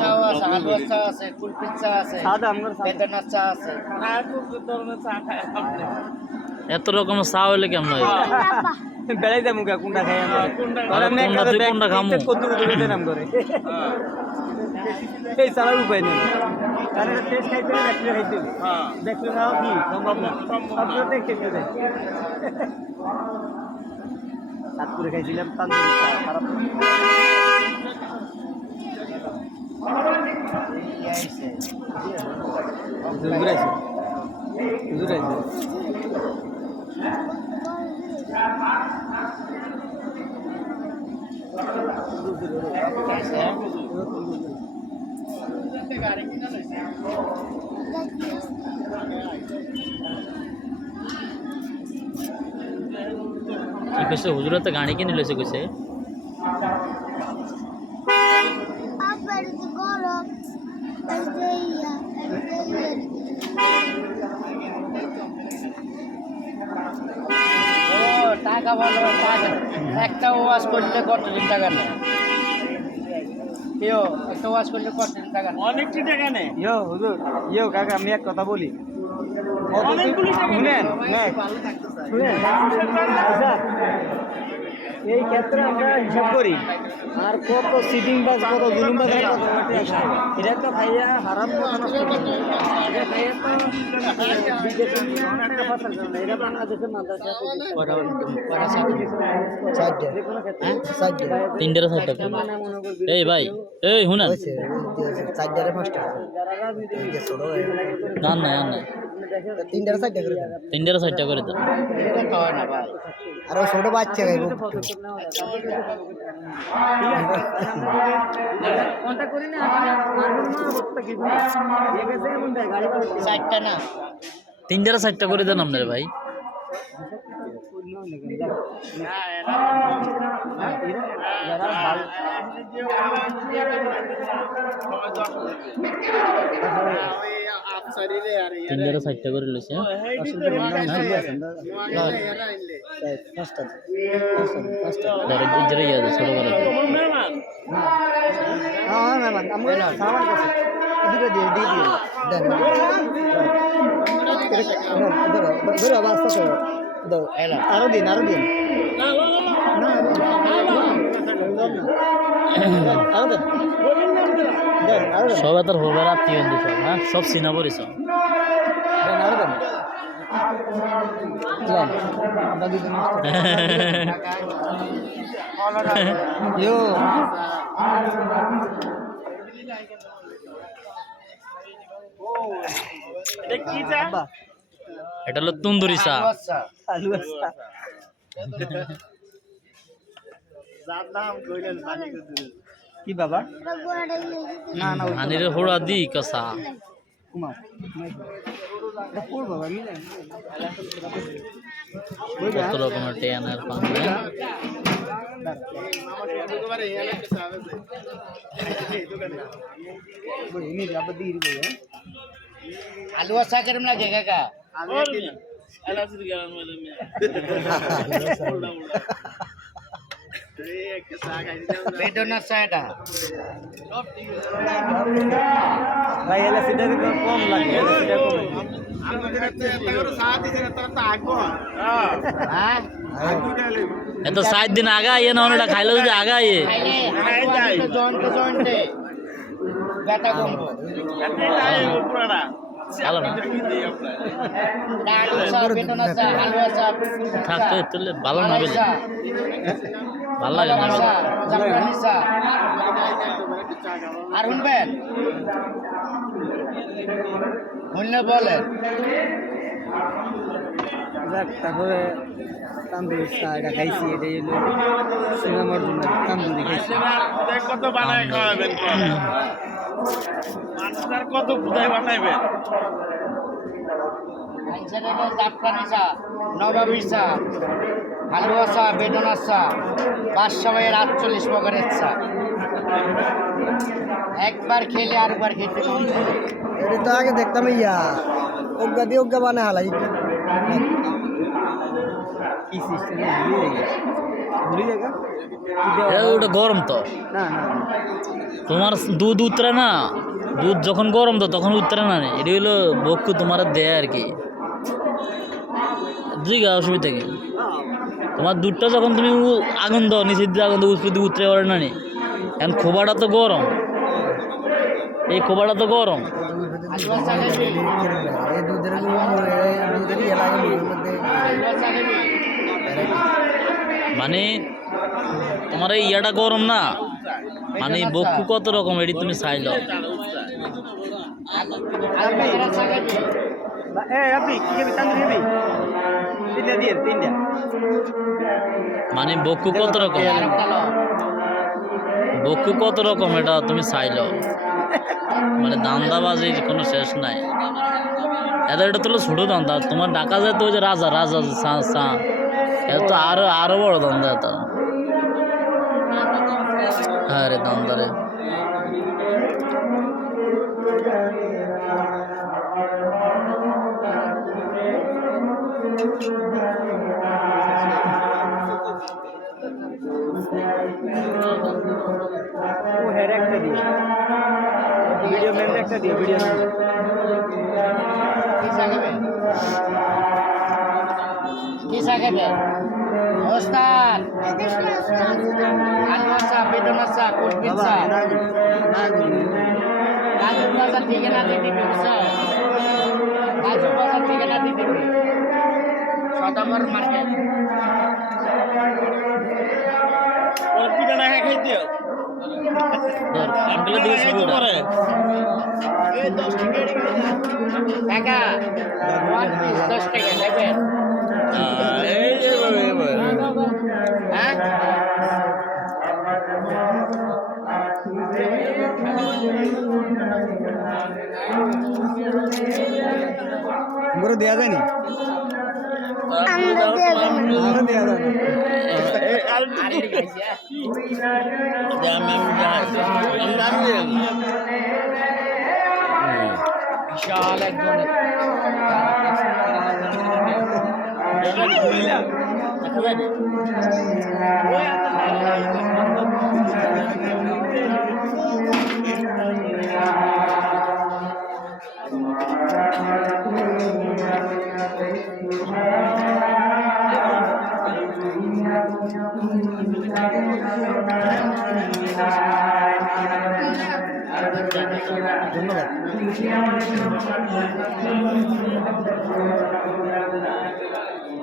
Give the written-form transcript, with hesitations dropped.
চাও আছে, হালুয়ার চা আছে, কুলফির চা আছে, বেদানার চা আছে। এত রকমের চা হইলে কেমন হয়? বেড়াই যাবো কোনটা খাই কোনটা খামু? নাম করে এই চালার উপায় নেই। টেস্ট খাইতে দেখলে খাইতে দেখলে খাওয়া কি সম্ভব না, সবগুলোতে খেতে দেয়। চাঁদপুরে খাইছিলাম তান্দুরি চা, খারাপ ঘুরাইছে ঘুরাইছে। কি কইছে হুজুরে তো গাড়ি কিনে লইছে কইছে। ও টাকা ভালো টাকা, একটা ওয়াশ করলে কত টাকা নেয়? কেউ একটা ওয়াশ করলে কত টাকা নেয়? অনেকটি টাকা নেই। হুজুর কাকা আমি এক কথা বলি, শুনেন এই ক্ষেত্রে আমরা হিসাব করি আর কত সিটিং বাস কত জুলুম বাস এটা তো ভাইয়া হারাম কথা নষ্ট করে। এটা ভাইয়া তো বিদেশে নিয়ে টাকা পাচার করে না, এটা বাংলাদেশের মাদ্রাসা তিনটারে 60 টাকা। এই ভাই এই শুনেন না না না তিনটার সাইডটা করে দেন, তিনটারে 60 টাকা করে দেন। কথা হয় না ভাই। আর ওই ছোট বাচ্চা খাইব চারটা না, তিনটারে 60 টাকা করে দেন আপনার ভাই। তিনটারে 60 টাকা করে লইছে। ছোট করে আরো দিন আরো দিন সব এত হবার আত্মীয় সব, হ্যাঁ সব চিনা পরিছ। এটা হলো তন্দুরি চা। কি বাবা না না হানির হোড়া দি কসা কত রকমের টেয়ানের পাঙ্গে। হালুয়া চা কেরম লাগে কাকা? বেদনার চা এটা ভাই এলাচিটা কম লাগে, এলাচিটা কম হ্যাঁ এত 7 দিন আগা ইয়ে না ওটা খাইলো যদি আগা ইয়ে জয়েন্টে জয়েন্টে ব্যথা কমবো। ভালো না ডাল চা, বেদনার চা, হালুয়া চা, থাকতো তুললে ভালো না বেলে ভালো লাগে না। চা, জাফরানি চা। আর শুনবেন শুনলে বলেন। তারপরে তান্দুরি চা এটা খাইছি, এটা সিনেমার জন্য তান্দুরি খাইছি। কত বানায় খাওয়াবেন, কত কোথায় বানাইবেন? জাফরানি চা, নবাবী চা, হালুয়া চা, বেদনার চা, 500 ভাইয়ের 48 প্রকারের চা। একবার খেলে আরেকবার খেতে এটা তো আগে দেখতাম ইয়া অজ্ঞা দিয়ে অজ্ঞা বানায় হালাই কি সিস্টেম ভুলে গেছে ওটা গরম তো, না না তোমার দুধ উতরে না, দুধ যখন গরম তো তখন উতরে না, এটি হলো বক্ষু তোমার দেয় আর কি, বুঝলি অসুবিধা কি? তোমার দুধটা যখন তুমি আগুন দাও নিচের দিয়ে আগুন দাও উতরে পারে না নি, এখন খোবাটা তো গরম, এই খোবাটা তো গরম, আলু আসা খাবি? এই দুধের দুধের ইয়ে লাগে মুখের মধ্যে আলু আসা খাবি? মানে তোমার এই ইয়াটা গরম না, মানে বক্ষু কত রকম এটি তুমি চাইল। আলু বেগুন আসা খাবি? আপনি কি খাবি? তান্দুরি খাবি? তিনটা দিয়ে তিনটা। মানে বক্ষু কত রকম, আলু কালো। বক্ষু কত রকম এটা তুমি চাইল, মানে দান্দাবাজির কোনো শেষ নাই। এটা তো ছোটো দান্দা, তোমার ডাকা যায় তো ওই যে রাজা রাজা এটা তো আরো বড় দান্দা এটা। হ্যাঁ রে দান্দা রে। ও হের একটা দিয়ে ভিডিও ম্যান একটা দিয়ে ভিডিও ম্যান কি চা খাবে? কি চা খাবে? ওস্তাদ আলু আসা, বেগুন আসা, কুলফি চা, গাজর বাজার ঠিকানা দিয়ে দিবি, বুঝছো? গাজর বাজার ঠিকানা দিয়ে দিবি, সদাগর মার্কেট। পিঠা না খাই দিও ধর, আঙ্কেলের দিকে শুরু করে। এই 10 টাকা টাকা 1 পিস 10 টাকা নেবেন? এই যে এবার হ্যাঁ পুরো দেয়া যায়নি পুরো দেয়া যায় আরে গাইছে বিশাল একজন ধন্যবাদ।